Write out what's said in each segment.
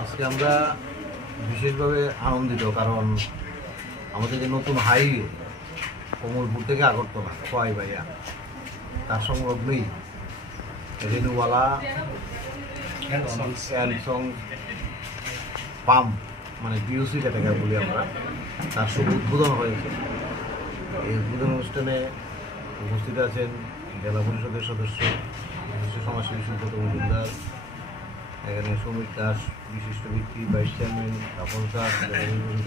আজকে আমরা বিশেষভাবে আনন্দিত, কারণ আমাদের যে নতুন হাইওয়ে কমলপুর থেকে আগরতলা খোয়াই ভাইয়া তার সংলগ্নই রেনুওয়ালা স্যামসং পাম্প মানে বিওসি যেটাকে বলি আমরা, তার শুভ উদ্বোধন হয়েছে। এই উদ্বোধন অনুষ্ঠানে উপস্থিত আছেন জেলা পরিষদের সদস্য বিশিষ্ট সমাজসেবী সুব্রত মজুমদার, এখানে শ্রমিক দাস বিশিষ্ট ব্যক্তি, ভাইস চেয়ারম্যান রাফল স্যার,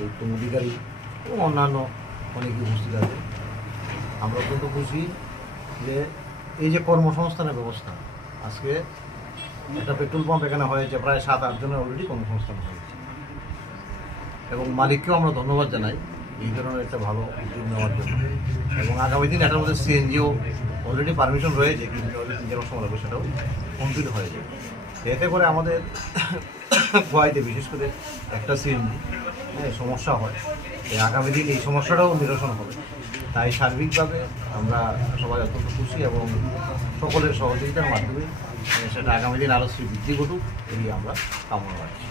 উত্তম অধিকারী এবং অন্যান্য অনেকে উপস্থিত আছে। আমরা অত্যন্ত খুশি যে এই যে কর্মসংস্থানের ব্যবস্থা, আজকে একটা পেট্রোল পাম্প এখানে হয়েছে, প্রায় 7-8 জনের অলরেডি কর্মসংস্থান হয়েছে এবং মালিককেও আমরা ধন্যবাদ জানাই এই ধরনের একটা ভালো উদ্যোগ নেওয়ার জন্য। এবং আগামী দিন এটার মধ্যে সিএনজিও অলরেডি পারমিশন রয়েছে, কিন্তু যেমন সময় লাগবে সেটাও কমপ্লিট হয়ে যাবে। এতে করে আমাদের খোয়াইতে বিশেষ করে একটা সিএনজি সমস্যা হয়, আগামী দিন এই সমস্যাটাও নিরসন হবে। তাই সার্বিকভাবে আমরা সবাই অত্যন্ত খুশি এবং সকলের সহযোগিতার মাধ্যমে সেটা আগামী দিন আরও বৃদ্ধি ঘটুক এই আমরা কামনা রাখছি।